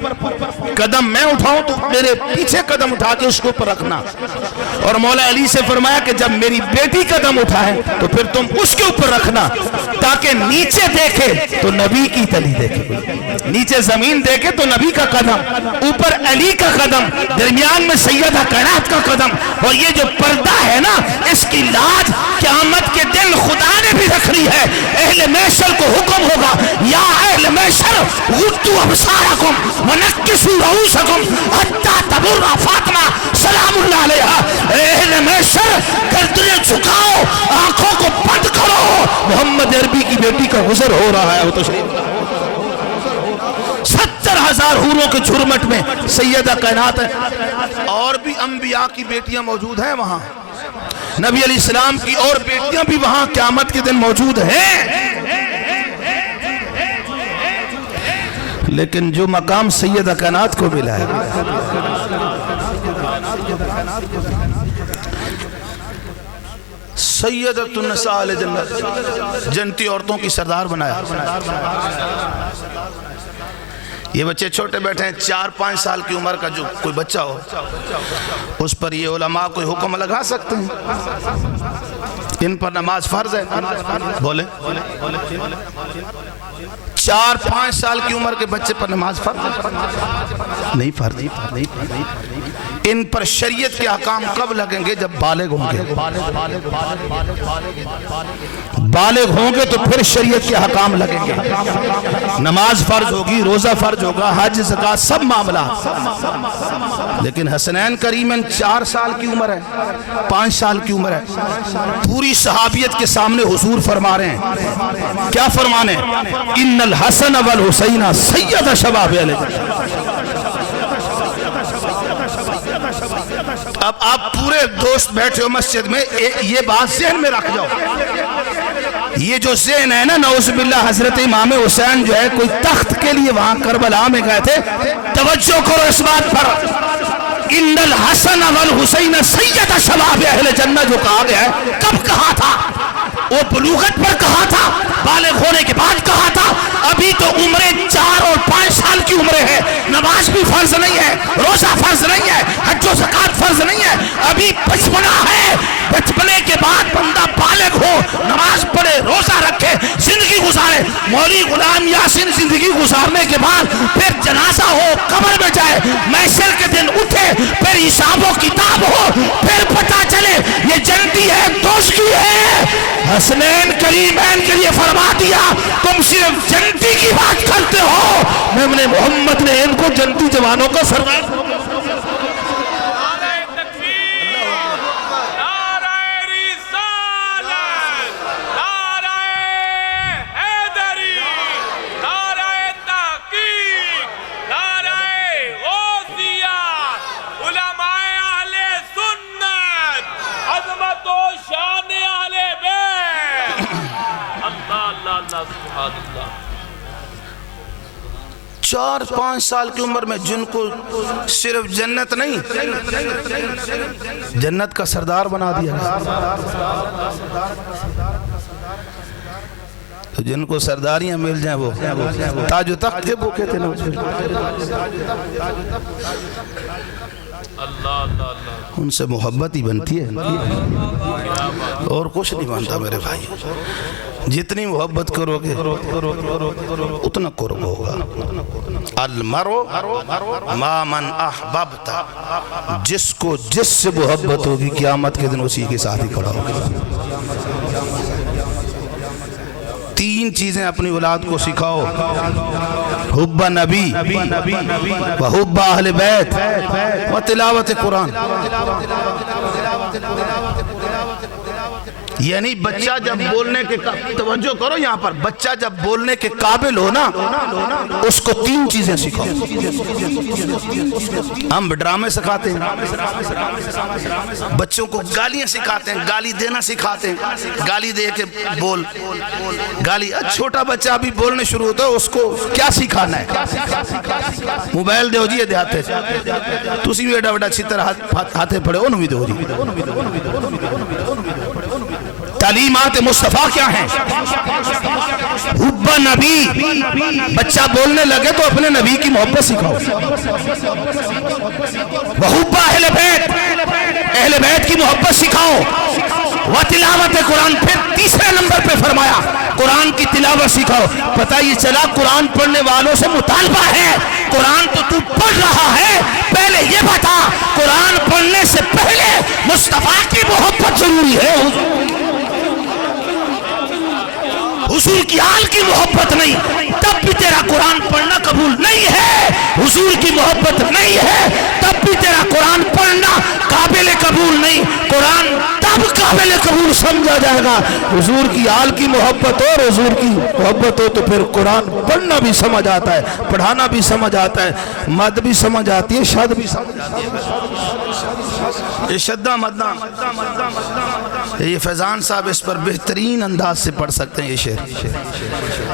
قدم میں اٹھاؤں تو میرے پیچھے قدم اٹھا کے اس کو اوپر رکھنا. اور مولا علی سے فرمایا کہ جب میری بیٹی قدم اٹھائے تو پھر تم اس کے اوپر رکھنا, تاکہ نیچے دیکھے تو نبی کی تلی دیکھے, نیچے زمین دیکھے تو نبی کا قدم, اوپر علی کا قدم, درمیان میں سیدہ کائنات کا قدم. اور یہ جو پردہ ہے نا اس کی لاج قیامت کے دن خدا نے بھی رکھنی ہے. اہل محشر کو حکم ہوگا یا اہل محشر غضوا ابصارکم ونکسوا رؤوسکم حتی تبر فاطمہ سلام اللہ علیہا. اہل محشر گردنیں جھکاؤ, آنکھوں کو بند کرو, محمد عربی کی بیٹی کا غسل ہو رہا ہے. وہ تشریف 70,000 حوروں کے جھرمٹ میں سیدہ کائنات ہے, اور بھی انبیاء کی بیٹیاں موجود ہیں وہاں, نبی علیہ السلام کی اور بیٹیاں بھی وہاں قیامت کے دن موجود ہیں. لیکن جو مقام سیدہ کائنات کو ملا ہے, سیدۃ النساء الجنت, جنتی عورتوں کی سردار بنایا. یہ بچے چھوٹے بیٹھے ہیں, 4-5 سال کی عمر کا جو کوئی بچہ ہو اس پر یہ علماء کوئی حکم لگا سکتے ہیں ان پر نماز فرض ہے. بولے 4-5 سال کی عمر کے بچے پر نماز فرض نہیں, فرض ان پر شریعت کے احکام کب لگیں گے؟ جب بالغ ہوں گے. بالغ ہوں گے تو پھر شریعت کے احکام لگیں گے. نماز فرض ہوگی, روزہ فرض ہوگا, حج زکات سب معاملات. لیکن حسنین کریمین 4 سال کی عمر ہے, 5 سال کی عمر ہے, پوری صحابیت کے سامنے حضور فرما رہے ہیں. کیا فرمانے؟ ان الحسن والحسین سید شباب علیہ. اب آپ پورے دوست بیٹھے ہو مسجد میں، یہ بات ذہن میں رکھ جاؤ، یہ جو ذہن ہے نا، نعوذ باللہ حضرت امام حسین جو ہے کوئی تخت کے لیے وہاں کربلا میں گئے تھے، توجہ کرو اس بات پر، ان الحسن والحسین سید شباب اہل جنہ جو کہا گیا ہے، کب کہا تھا؟ وہ بلوغت پر کہا تھا، بالغ ہونے کے بعد کہا تھا، ابھی تو عمریں 4 اور 5 سال کی عمریں ہیں، نماز بھی فرض نہیں ہے، روزہ فرض نہیں ہے، حج و زکوٰۃ فرض نہیں ہے، ابھی بچپنا ہے، بچپنے کے بعد بندہ بالغ ہو، نماز پڑھے، روزہ رکھے، زندگی گزارے، مولوی غلام یاسین زندگی گزارنے کے بعد پھر جنازہ ہو، قبر میں جائے، محشر کے دن اٹھے، پھر حساب و کتاب ہو، پھر پتہ چلے یہ جنتی ہے، دوزخی ہے۔ حسنین کریمین کے لیے فرما دیا، تم صرف جنتی کی بات کرتے ہو، محمد نے ان کو جنتی جوانوں کا سردار نعرہ تکبیر، نعرہ رسالت، نعرہ حیدری، نعرہ تحقیق، نعرہ غوثیہ، علماء اہل سنت، عظمت و شان اہل بیت، اللہ اللہ اللہ سبحان اللہ۔ 4-5 سال کی عمر میں جن کو صرف جنت نہیں، جنت کا سردار بنا دیا، تو جن کو سرداریاں مل جائیں وہ تاج و تخت کے بھوکے تھے نا، ان سے محبت ہی بنتی ہے اور کچھ نہیں بنتا میرے بھائی، جتنی محبت کرو گے اتنا قرب ہوگا۔ المرء ما من احببت، جس کو جس سے محبت ہوگی قیامت کے دن اسی کے ساتھ ہی کھڑا ہوگا۔ 3 چیزیں اپنی اولاد کو سکھاؤ، حب نبی و حب اہل بیت و تلاوت قرآن۔ یعنی بچہ جب بولنے کے توجہ کرو یہاں پر، بچہ جب بولنے کے قابل ہو نا، اس کو 3 چیزیں سکھاؤ۔ ہم ڈرامے سکھاتے ہیں، بچوں کو گالیاں سکھاتے ہیں، گالی دینا سکھاتے ہیں، گالی دے کے بول، گالی، چھوٹا بچہ ابھی بولنے شروع ہوتا ہے، اس کو کیا سکھانا ہے؟ موبائل دے ہو جی، یہ دیہاتے تسی بھی ایڈا وڈا چھتر ہاتھے پڑے انہوں بھی دے ہو جی۔ تعلیمات مصطفیٰ کیا ہیں؟ حب نبی، بچہ بولنے لگے تو اپنے نبی کی محبت سکھاؤ۔ وحب اہل بیت، اہل بیت کی محبت سکھاؤ۔ و تلاوت قرآن، پھر تیسرے نمبر پہ فرمایا قرآن کی تلاوت سکھاؤ۔ پتہ یہ چلا قرآن پڑھنے والوں سے مطالبہ ہے، قرآن تو پڑھ رہا ہے، پہلے یہ بتا قرآن پڑھنے سے پہلے مصطفیٰ کی محبت ضروری ہے، حضور کی آل کی محبت نہیں، تب بھی تیرا قرآن پڑھنا قبول نہیں ہے، حضور کی محبت نہیں ہے تب بھی تیرا قرآن پڑھنا قابل قبول نہیں، قرآن تب قابل قبول سمجھا جائے گا حضور کی آل کی محبت ہو، اور حضور کی محبت ہو تو پھر قرآن پڑھنا بھی سمجھ آتا ہے، پڑھانا بھی سمجھ آتا ہے، مد بھی سمجھ آتی ہے، شد بھی سمجھ آتی ہے۔ یہ شدہ مدہ، یہ فیضان صاحب اس پر بہترین انداز سے پڑھ سکتے ہیں یہ شعر،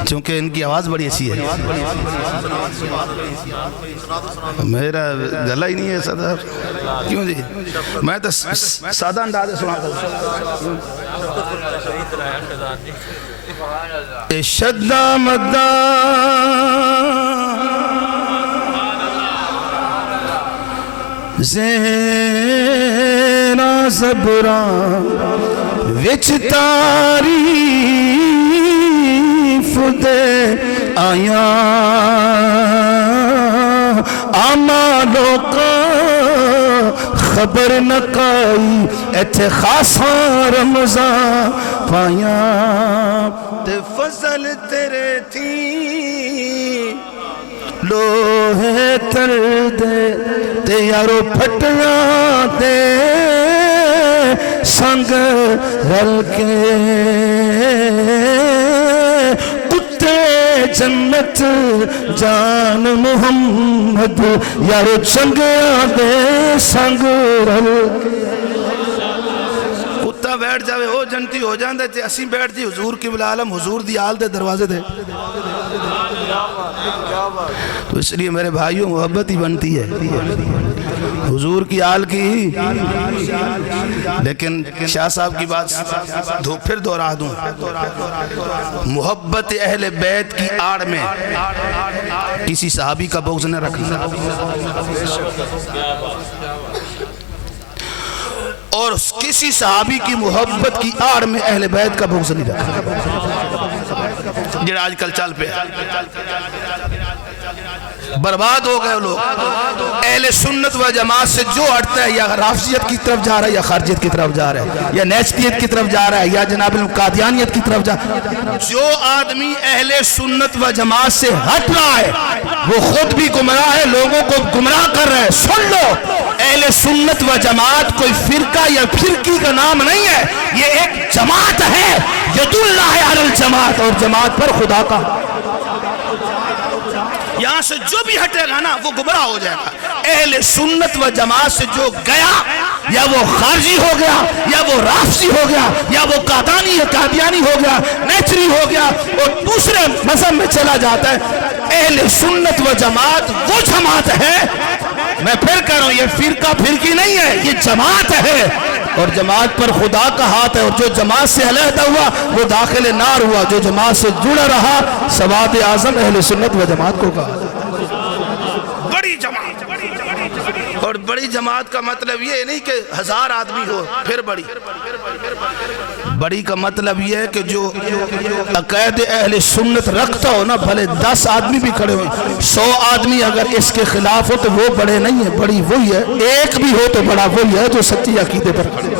چونکہ ان کی آواز بڑی اچھی ہے، میرا گلہ ہی نہیں ہے صدر، کیوں جی میں تو سادہ انداز سے سنا تھا۔ شدہ مدہ زینا زبران وچ تعریف دے آیا آما لوکا خبر نہ کائی ایتھے خاصا رمضان پایا تے فضل تیرے تھی لوہے تر دے تے یارو پھٹیاں دے سنگ رل کے کتے جنت جان محمد یارو چنگیاں دے سنگ رل کتا بیٹھ جاوے ہو جنتی ہو جاندے تے اسی بیٹھ جی حضور کی بلالم حضور دی آل دے دروازے دے. تو اس لیے میرے بھائیوں محبت ہی بنتی ہے حضور کی آل کی. لیکن شاہ صاحب کی بات پھر دہرا دوں, محبت اہل بیت کی آڑ میں کسی صحابی کا بغض نہ رکھنا, اور کسی صحابی کی محبت کی آڑ میں اہل بیت کا بغض نہیں رکھنا. جڑا آج کل چل پہ برباد ہو گئے لوگ. اہل سنت و جماعت سے جو ہٹتا ہے یا رافضیت کی طرف جا رہا ہے یا خارجیت کی طرف جا رہا ہے یا نیچتیت کی طرف جا رہا ہے یا جناب قادیانیت کی طرف جا رہا ہے. جو آدمی اہل سنت و جماعت سے ہٹ رہا ہے وہ خود بھی گمراہ ہے, لوگوں کو گمراہ کر رہا ہے. سن لو, اہل سنت و جماعت کوئی فرقہ یا فرقی کا نام نہیں ہے, یہ ایک جماعت ہے. ید اللہ علی الجماعت, اور جماعت پر خدا کا. یہاں سے جو بھی ہٹے گا نا وہ گمراہ ہو جائے گا. اہل سنت و جماعت سے جو گیا یا وہ خارجی ہو گیا یا وہ رافضی ہو گیا یا وہ قادیانی ہو گیا, نیچری ہو گیا اور دوسرے مذہب میں چلا جاتا ہے. اہل سنت و جماعت وہ جماعت ہے, میں پھر کہہ رہا ہوں یہ فرقہ فرقی نہیں ہے, یہ جماعت ہے. اور جماعت پر خدا کا ہاتھ ہے, اور جو جماعت سے علیحدہ ہوا وہ داخل نار ہوا, جو جماعت سے جڑا رہا سواد اعظم اہل سنت و جماعت کو کہا. بڑی جماعت, اور بڑی جماعت کا مطلب یہ نہیں کہ 1000 آدمی ہو پھر بڑی. بڑی کا مطلب یہ ہے کہ جو عقائد اہل سنت رکھتا ہو نا, بھلے 10 آدمی بھی کھڑے ہوئے, 100 آدمی اگر اس کے خلاف ہو تو وہ بڑے نہیں ہیں. بڑی وہی ہے, ایک بھی ہو تو بڑا وہی ہے جو سچی عقیدے پر کھڑے.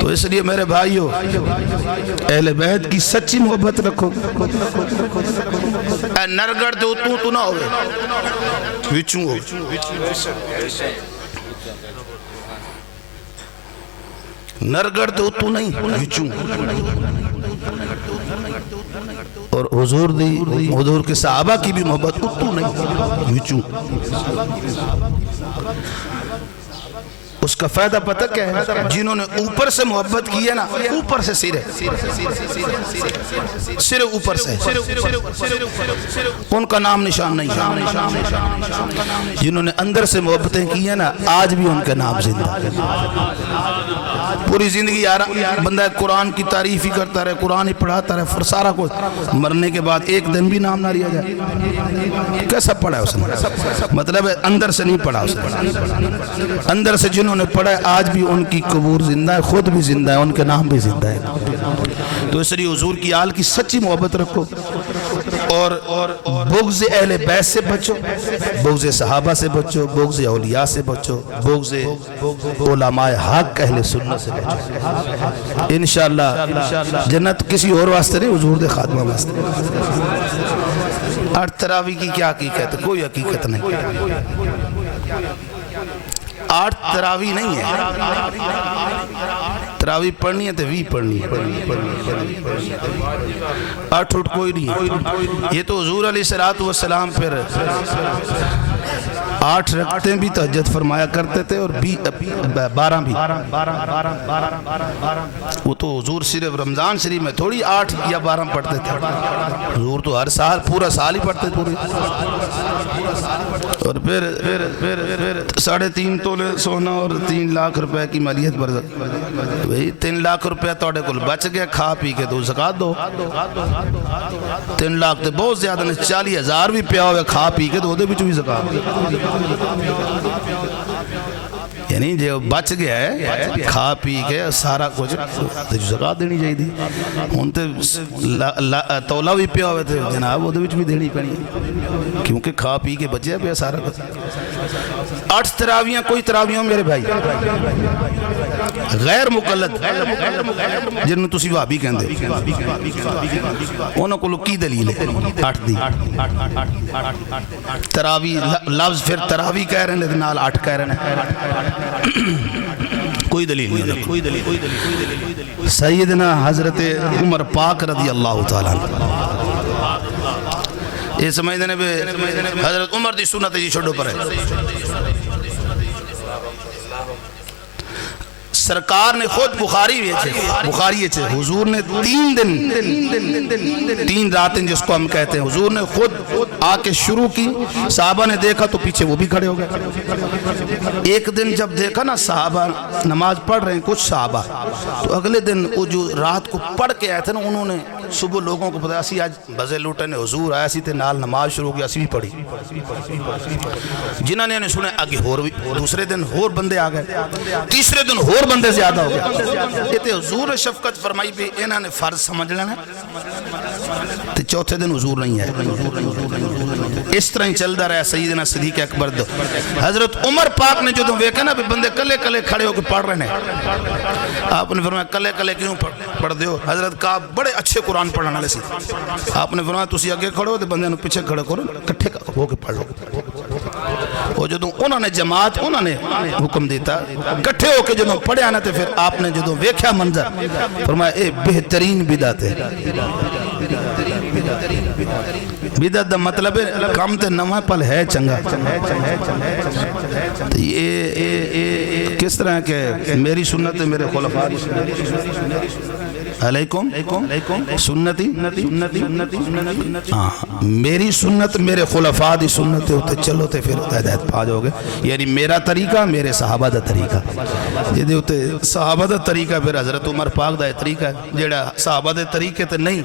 تو اس لیے میرے بھائیو اہل بیت کی سچی محبت رکھو. اے نرگڑ دے تو نہ ہوئے وچوں ہو. نرگڑ دے تو نہیں وچوں. اور حضور کے صحابہ کی بھی محبت تو نہیں وچوں. اس کا فائدہ پتہ کیا ہے؟ جنہوں نے اوپر سے محبت کی ہے نا, اوپر سے سرے اوپر سے, ان کا نام نشان نہیں. جنہوں نے اندر سے محبتیں کی ہیں نا, آج بھی ان کا نام زندہ. پوری زندگی بندہ قرآن کی تعریف ہی کرتا رہے, قرآن ہی پڑھاتا رہے, پھر سارا کچھ, مرنے کے بعد ایک دن بھی نام نہ لیا جائے. کیسا پڑھا ہے اس نے؟ مطلب ہے اندر سے نہیں پڑھا اس نے. اندر سے جنہوں نے پڑھا ہے آج بھی ان کی قبور زندہ ہے, خود بھی زندہ ہے, ان کے نام بھی زندہ ہے. تو اس لیے حضور کی آل کی سچی محبت رکھو, اور بغض اہل بیت سے بچو, بغض صحابہ سے بچو, بغض اولیاء سے بچو, بغض علماء حق اہل سنت سے بچو. انشاءاللہ جنت کسی اور واسطے نہیں, حضور دے خادمہ واسطے. 8 تراوی کی کیا حقیقت ہے؟ کوئی حقیقت نہیں. 8 تراوی نہیں ہے, تراوی پڑھنی ہے تو بھی پڑھنی ہے. 8 اٹھ کوئی نہیں ہے. یہ تو حضور علیہ السلام پھر 8 رکعتیں بھی تہجد فرمایا کرتے تھے, اور 12 بھی. وہ تو حضور صرف رمضان شریف میں تھوڑی 8 یا 12 پڑھتے تھے, حضور تو ہر سال پورا سال ہی پڑھتے تھے. اور پھر 3.5 تولے سونا اور 3 لاکھ روپے کی مالیت برزق. 3 لاکھ روپے توڑے کل بچ گیا, کھا پی کے تو زکاة دو. 3 لاکھ تو بہت زیادہ نہیں, 40,000 بھی پیا ہوئے کھا پی کے تو دے بچو بھی زکاة. یعنی جو بچ گیا ہے کھا پی کے سارا کچھ زکاة دینی چاہیے دی. ہون تے تولا بھی پیا ہوئے تھے جناب, وہ دے بھی دینی پڑی, کیونکہ کھا پی کے بچے پیا سارا کچھ. 8 تراویاں کوئی تراویاں میرے بھائی غیر مقلد جنہوں تسی وہابی کہندے, انہوں کو کی دلیل ہے 8 دی. تراوی لفظ پھر تراوی کہہ رہے ہیں, نال 8 کہہ رہے ہیں, کوئی دلیل نہیں. سیدنا حضرت عمر پاک رضی اللہ تعالیٰ عنہ یہ سمجھتے ہیں بھی حضرت عمر دی سنت جی چھوڑو پر ہے سرکار نے خود بخاری حضور نے 3 دن 3 راتیں جس کو ہم کہتے ہیں حضور نے خود آ کے شروع کی صحابہ نے دیکھا تو پیچھے وہ بھی کھڑے ہو گئے ایک دن جب دیکھا نا صحابہ نماز پڑھ رہے ہیں کچھ صحابہ تو اگلے دن وہ جو رات کو پڑھ کے آئے تھے نا انہوں نے صبح لوگوں کو بتایا سی آج بزے لوٹے نے حضور آیا سی تے نال نماز شروع کی اسی بھی پڑھی جنہوں نے سنے آگے دوسرے دن اور بندے آ گئے تیسرے دن اور بندے زیادہ ہو گئے یہ تے حضور شفقت فرمائی بھی انہوں نے فرض سمجھ لینا تے چوتھے دن حضور نہیں ہے اس طرح ہی چلتا رہا سیدنا صدیق اکبر دو حضرت عمر پاک نے جو تم ویکھے نا بھی بندے کلے کلے کھڑے ہو کے پڑھ رہے ہیں آپ نے فرمایا کلے کلے کیوں پڑھ دیو حضرت کعب بڑے اچھے قرآن پڑھنے والے سی آپ نے فرمایا تسی اگے کھڑے ہو تے بندے نو پیچھے کھڑے کرو کٹھے ہو کے پڑھ لو وہ جدوں انہوں نے جماعت انہوں نے حکم دیتا کٹھے ہو کے جدوں پڑھے آنا تے پھر آپ نے جدوں ویکھیا منظر فرمایا اے بہترین بدعت ہے بدعت دا مطلب ہے کام تے نواں پل ہے چنگا یہ کس طرح کہ میری سنت میرے خلفاء علیکم سنتی میری سنت میرے خلفاء دی سنت ہوتے چلو تے پھر ہدایت پا جاؤ گے یعنی میرا طریقہ میرے صحابہ دا طریقہ یہ دے ہوتے صحابہ دا طریقہ پھر حضرت عمر پاک دا طریقہ ہے جیڑا صحابہ دے طریقے تے نہیں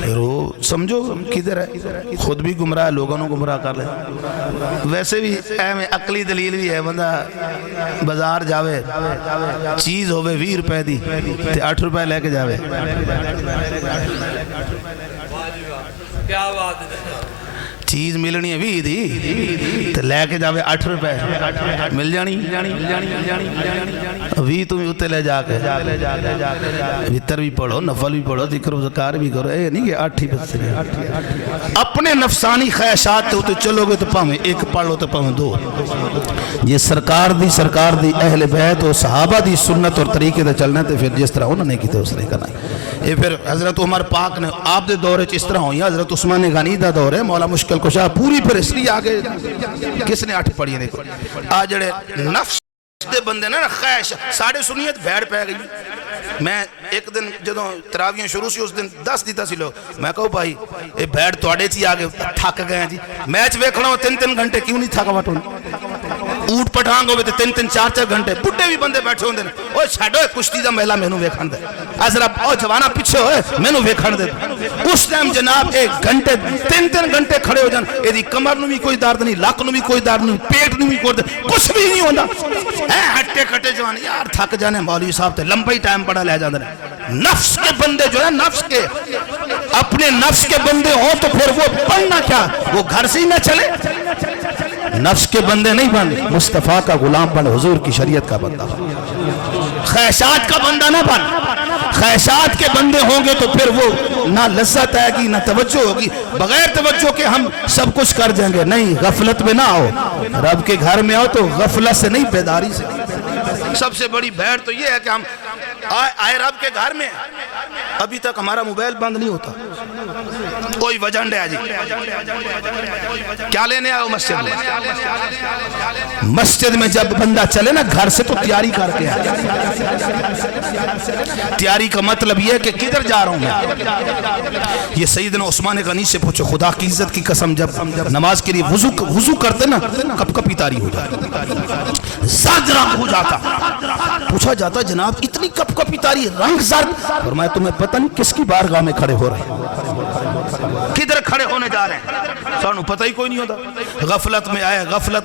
پھر وہ سمجھو کدھر ہے خود بھی گمراہ لوگوں نے گمراہ کر لے ویسے بھی اے عقلی دلیل بھی ہے بندہ بازار جاوے چیز ہوئے 20 روپے دی تے 8 روپے لے کے جاوے کیا بات ہے چیز ملنی ہے 20 دی تے لے کے جاوے 8 روپے مل جانی 20 تمہیں اتے لے جا کے وتر بھی پڑھو نفل بھی پڑھو ذکر و ذکار بھی کرو اے نہیں کہ 8 ہی بس اپنے نفسانی خواہشات تے چلو گے تو پاویں ایک پڑھ لو تو پاویں 2 یہ سرکار دی اہل بیت اور صحابہ دی سنت اور طریقے تے چلنا تے پھر جس طرح انہوں نے کیتے اس نے کرنا یہ پھر حضرت عمر پاک نے آپ دے دورے اس طرح ہوئی حضرت عثمان غنی دا دور ہے مولا مشکل کشا پوری پھر اس لیے آگے کس نے 8 پڑھی نہیں آ جڑے نفس دے بندے نا خواہش ساڑھے سنیت بھیڑ پہ گئی میں ایک دن جدوں تراویاں شروع سی اس دن 10 دیتا سی لوگ میں کہو بھائی اے بھیڑ توڑے چی آگے تھک گئے ہیں جی میچ ویکھنا ہو 3 گھنٹے کیوں نہیں تھکا وٹوں اونٹ پٹھانگ ہوئے تے 3-4 گھنٹے بڈھے بھی بندے بیٹھے ہوندے اوے چھڈو کشتی دا میلہ مینوں ویکھن دے ذرا او جوانا پیچھے ہوئے مینوں ویکھن دے اس ٹائم جناب 1 گھنٹے 3 گھنٹے کھڑے ہو جان ایدی کمر نوں بھی کوئی درد نہیں لک نوں بھی کوئی درد نہیں پیٹ نوں بھی کوئی درد کچھ بھی نہیں ہوندا اے ہٹے کھٹے جوان یار تھک جانے مولوی صاحب تے لمبا ہی ٹائم پڑا لے جاندے نفس کے بندے جو ہے نفس کے اپنے نفس کے بندے ہوں تو پھر وہ پڑھنا کیا وہ گھر سے ہی نہ چلے نفس کے بندے نہیں بن مصطفیٰ کا غلام بن حضور کی شریعت کا بندہ خواہشات کا بندہ نہ بن خواہشات کے بندے ہوں گے تو پھر وہ نہ لذت آئے گی نہ توجہ ہوگی بغیر توجہ کے ہم سب کچھ کر جائیں گے نہیں غفلت میں نہ آؤ رب کے گھر میں آؤ تو غفلت سے نہیں بیداری سے سب سے بڑی بھیڑ تو یہ ہے کہ ہم آئے رب کے گھر میں ابھی تک ہمارا موبائل بند نہیں ہوتا کوئی وجہ نہیں ہے جی کیا لینے آئے مسجد میں مسجد میں جب بندہ چلے نا گھر سے تو تیاری کر کے آئے تیاری کا مطلب یہ ہے کہ کدھر جا رہا ہوں میں یہ سیدنا عثمان غنی سے پوچھو خدا کی عزت کی قسم جب نماز کے لیے وضو کرتے نا کب کبھی تاری ہو جاتا زاجرہ ہو جاتا پوچھا جاتا جناب اتنی کب کبھی تاری رنگ زرد فرمایا تمہیں پتہ نہیں کس کی بارگاہ میں کھڑے ہو رہے ہیں کدھر کھڑے ہونے جا رہے ہیں سانو پتہ ہی کوئی نہیں ہوتا غفلت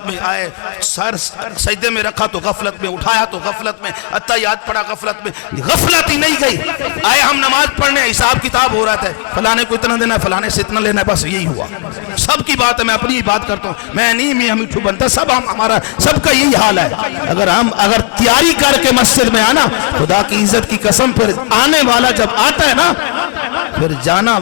میں آئے سر سجدے میں رکھا تو غفلت میں اٹھایا تو غفلت میں اتحیات پڑھا غفلت میں غفلت ہی نہیں گئی آئے ہم نماز پڑھنے حساب کتاب ہو رہا تھا فلانے کو اتنا دینا ہے فلانے سے اتنا لینا ہے بس یہی ہوا سب کی بات ہے میں اپنی بات کرتا ہوں میں نہیں میاں میٹھو بنتا سب ہمارا سب کا یہی حال ہے اگر تیاری کر کے مسجد میں آنا خدا کی عزت کی قسم پھر آنے والا جب آتا ہے نا پھر جانا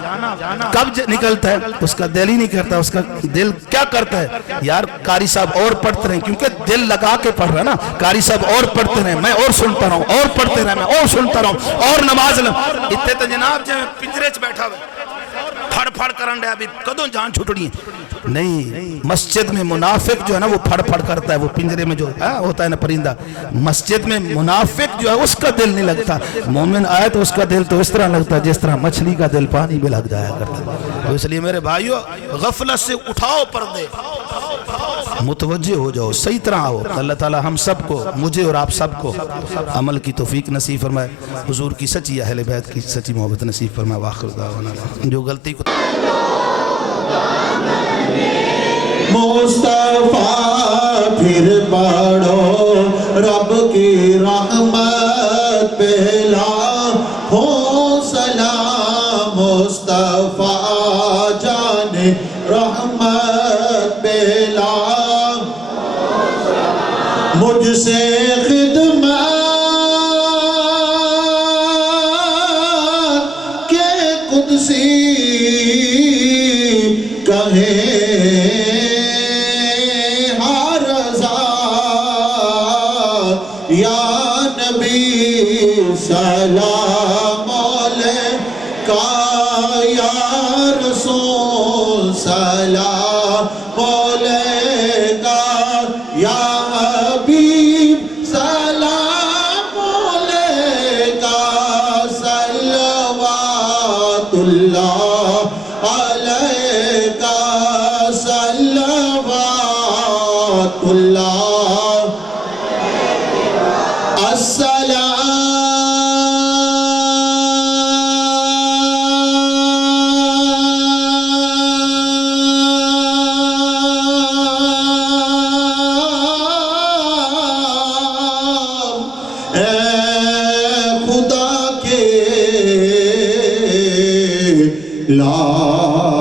کب نکلتا ہے اس کا دل ہی نہیں کرتا اس کا دل کیا کرتا ہے یار قاری صاحب اور پڑھتے رہیں کیونکہ دل لگا کے پڑھ رہا ہے نا قاری صاحب اور پڑھتے رہیں میں اور سنتا رہوں اور پڑھتے رہیں میں اور سنتا رہوں اور نماز اتنے تو جناب جو پنجرے چ بیٹھا ہوئے پھڑ پھڑ کرن دے ابھی کدوں جان چھٹڑی ہے نہیں مسجد میں منافق جو ہے نا وہ پھڑ پھڑ کرتا ہے وہ پنجرے میں جو ہوتا ہے نا پرندہ مسجد میں منافق جو ہے اس کا دل نہیں لگتا مومن آئے تو اس کا دل تو اس طرح لگتا ہے جس طرح مچھلی کا دل پانی میں لگ جایا کرتا تو اس لیے میرے بھائیو غفلت سے اٹھاؤ پردے متوجہ ہو جاؤ صحیح طرح آؤ اللہ تعالی ہم سب کو مجھے اور آپ سب کو عمل کی توفیق نصیب فرمائے حضور کی سچی اہل بیت کی سچی محبت نصیب فرمائے واخر دعوانا جو غلطی کو مصطفیٰ پھر پڑھو رب کی رحمت پہ لاکھوں سلام مصطفیٰ جان رحمت پہ لاکھوں سلام مجھ سے خدمت کے قدسی کہیں یا نبی سلام علیکہ یا رسول سلام علیکہ یا حبیب سلام علیکہ صلوات اللہ علیکہ صلوات اللہ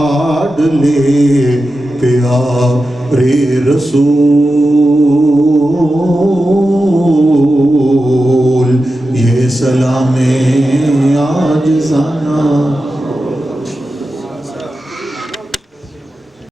لاڈلے پیارے رسول